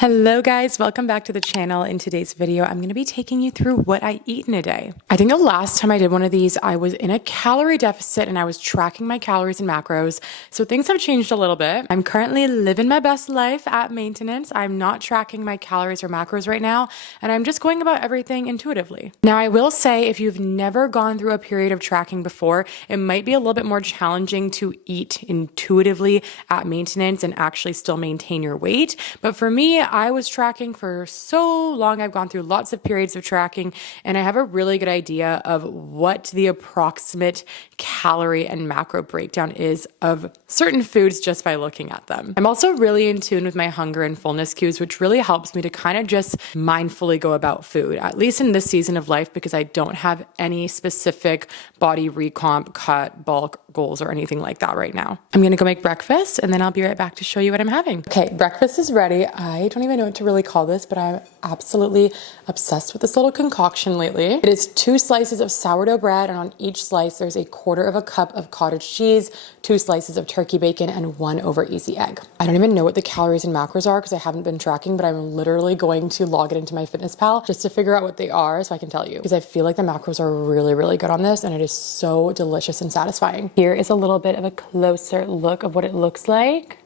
Hello guys, welcome back to the channel. In today's video, I'm going to be taking you through what I eat in a day. I think the last time I did one of these, I was in a calorie deficit and I was tracking my calories and macros. So things have changed a little bit. I'm currently living my best life at maintenance. I'm not tracking my calories or macros right now, and I'm just going about everything intuitively. Now, I will say if you've never gone through a period of tracking before, it might be a little bit more challenging to eat intuitively at maintenance and actually still maintain your weight. But for me, I was tracking for so long. I've gone through lots of periods of tracking, and I have a really good idea of what the approximate calorie and macro breakdown is of certain foods just by looking at them. I'm also really in tune with my hunger and fullness cues, which really helps me to kind of just mindfully go about food, at least in this season of life, because I don't have any specific body recomp, cut, bulk goals or anything like that right now. I'm gonna go make breakfast and then I'll be right back to show you what I'm having. Okay, breakfast is ready. I don't even know what to really call this, but I'm absolutely obsessed with this little concoction lately. It is 2 slices of sourdough bread, and on each slice there's a 1/4 cup of cottage cheese, 2 slices of turkey bacon, and 1 over easy egg. I don't even know what the calories and macros are because I haven't been tracking, but I'm literally going to log it into my fitness pal just to figure out what they are so I can tell you, because I feel like the macros are really, really good on this and it is so delicious and satisfying. Here is a little bit of a closer look of what it looks like.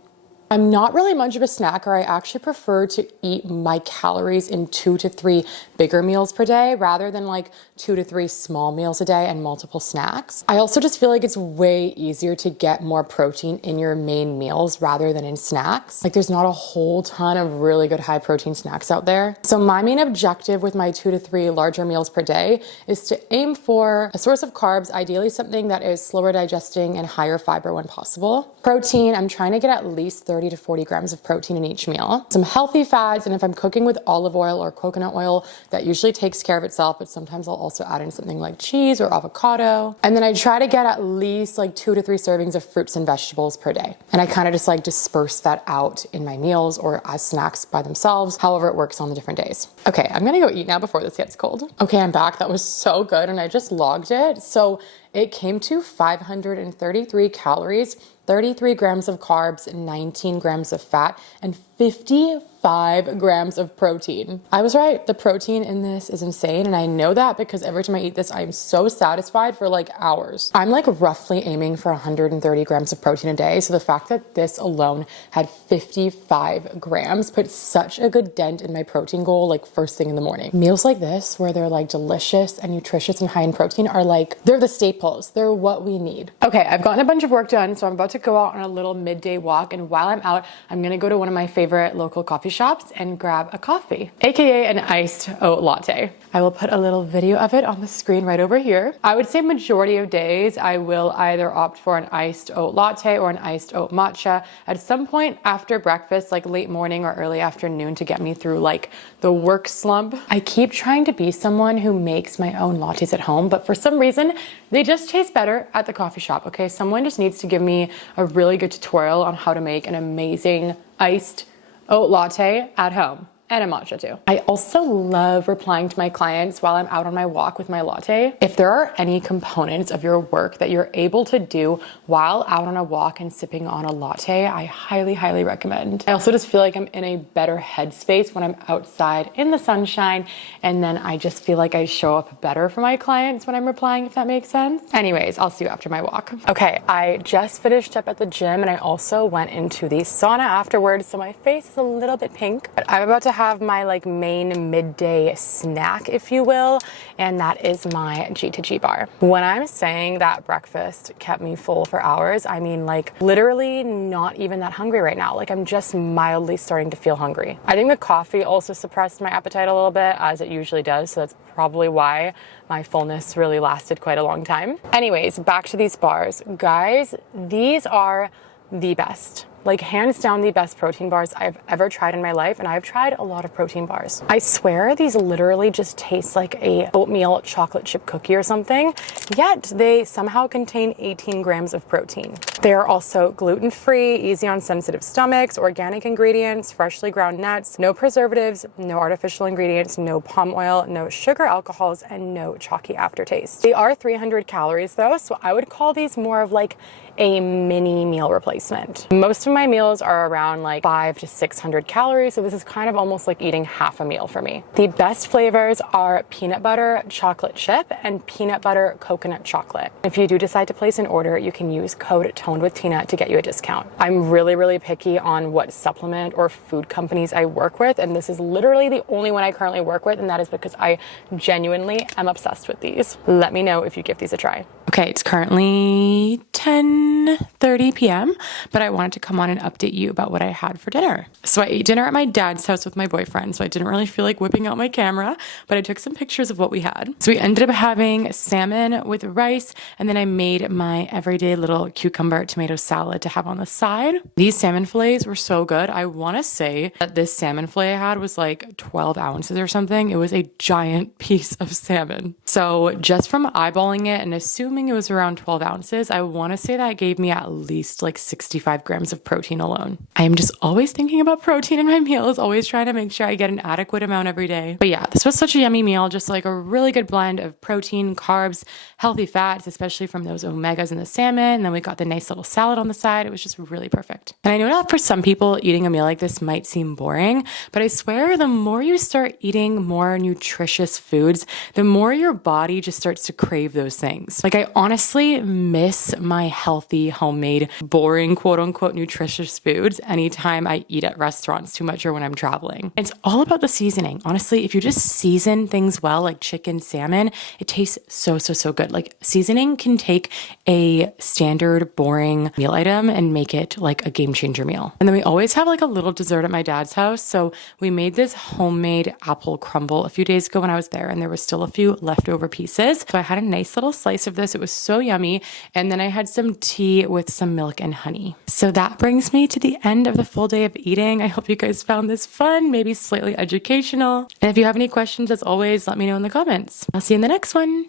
I'm not really much of a snacker. I actually prefer to eat my calories in 2 to 3 bigger meals per day rather than like 2 to 3 small meals a day and multiple snacks. I also just feel like it's way easier to get more protein in your main meals rather than in snacks. Like there's not a whole ton of really good high protein snacks out there. So my main objective with my 2 to 3 larger meals per day is to aim for a source of carbs, ideally something that is slower digesting and higher fiber when possible. Protein, I'm trying to get at least 30 to 40 grams of protein in each meal. Some healthy fats, and if I'm cooking with olive oil or coconut oil, that usually takes care of itself, but sometimes I'll also add in something like cheese or avocado. And then I try to get at least like 2 to 3 servings of fruits and vegetables per day. And I kind of just like disperse that out in my meals or as snacks by themselves, however it works on the different days. Okay, I'm gonna go eat now before this gets cold. Okay, I'm back. That was so good, and I just logged it. So it came to 533 calories, 33 grams of carbs, 19 grams of fat, and 55 grams of protein. I was right. The protein in this is insane, and I know that because every time I eat this, I'm so satisfied for like hours. I'm like roughly aiming for 130 grams of protein a day, so the fact that this alone had 55 grams put such a good dent in my protein goal like first thing in the morning. Meals like this, where they're like delicious and nutritious and high in protein, are like, they're the staples. They're what we need. Okay, I've gotten a bunch of work done, so I'm about to go out on a little midday walk, and while I'm out, I'm gonna go to one of my favorite local coffee shops and grab a coffee, aka an iced oat latte. I will put a little video of it on the screen right over here. I would say majority of days I will either opt for an iced oat latte or an iced oat matcha at some point after breakfast, like late morning or early afternoon, to get me through like the work slump. I keep trying to be someone who makes my own lattes at home, but for some reason they just taste better at the coffee shop. Okay, someone just needs to give me a really good tutorial on how to make an amazing iced oat latte at home. And a matcha too. I also love replying to my clients while I'm out on my walk with my latte. If there are any components of your work that you're able to do while out on a walk and sipping on a latte, I highly, highly recommend. I also just feel like I'm in a better headspace when I'm outside in the sunshine, and then I just feel like I show up better for my clients when I'm replying, if that makes sense. Anyways, I'll see you after my walk. Okay, I just finished up at the gym and I also went into the sauna afterwards, so my face is a little bit pink, but I'm about to have my like main midday snack, if you will, and that is my G2G bar. When I'm saying that breakfast kept me full for hours, I mean like literally not even that hungry right now. Like I'm just mildly starting to feel hungry. I think the coffee also suppressed my appetite a little bit, as it usually does, so that's probably why my fullness really lasted quite a long time. Anyways, back to these bars. Guys, these are the best. Like hands down the best protein bars I've ever tried in my life, and I've tried a lot of protein bars. I swear these literally just taste like a oatmeal chocolate chip cookie or something, yet they somehow contain 18 grams of protein. They are also gluten-free, easy on sensitive stomachs, organic ingredients, freshly ground nuts, no preservatives, no artificial ingredients, no palm oil, no sugar alcohols, and no chalky aftertaste. They are 300 calories though, so I would call these more of like a mini meal replacement. Most of of my meals are around like 500 to 600 calories, so this is kind of almost like eating half a meal for me. The best flavors are peanut butter chocolate chip and peanut butter coconut chocolate. If you do decide to place an order, you can use code tonedwithtina to get you a discount. I'm really picky on what supplement or food companies I work with, and this is literally the only one I currently work with, and that is because I genuinely am obsessed with these. Let me know if you give these a try. Okay, it's currently 10:30 p.m., but I wanted to come on and update you about what I had for dinner. So I ate dinner at my dad's house with my boyfriend, so I didn't really feel like whipping out my camera, but I took some pictures of what we had. So we ended up having salmon with rice, and then I made my everyday little cucumber tomato salad to have on the side. These salmon fillets were so good. I want to say that this salmon fillet I had was like 12 ounces or something. It was a giant piece of salmon. So just from eyeballing it and assuming it was around 12 ounces, I want to say that gave me at least like 65 grams of protein alone. I am just always thinking about protein in my meals, always trying to make sure I get an adequate amount every day. But yeah, this was such a yummy meal, just like a really good blend of protein, carbs, healthy fats, especially from those omegas in the salmon. And then we got the nice little salad on the side. It was just really perfect. And I know that for some people, eating a meal like this might seem boring, but I swear the more you start eating more nutritious foods, the more your body just starts to crave those things. Like I honestly miss my healthy, homemade, boring, quote unquote, nutritious foods anytime I eat at restaurants too much or when I'm traveling. It's all about the seasoning. Honestly, if you just season things well, like chicken, salmon, it tastes so good. Like seasoning can take a standard, boring meal item and make it like a game changer meal. And then we always have like a little dessert at my dad's house. So we made this homemade apple crumble a few days ago when I was there, and there was still a few leftover pieces. So I had a nice little slice of this. It was so yummy. And then I had some tea with some milk and honey. So that brings me to the end of the full day of eating. I hope you guys found this fun, maybe slightly educational. And if you have any questions, as always, let me know in the comments. I'll see you in the next one.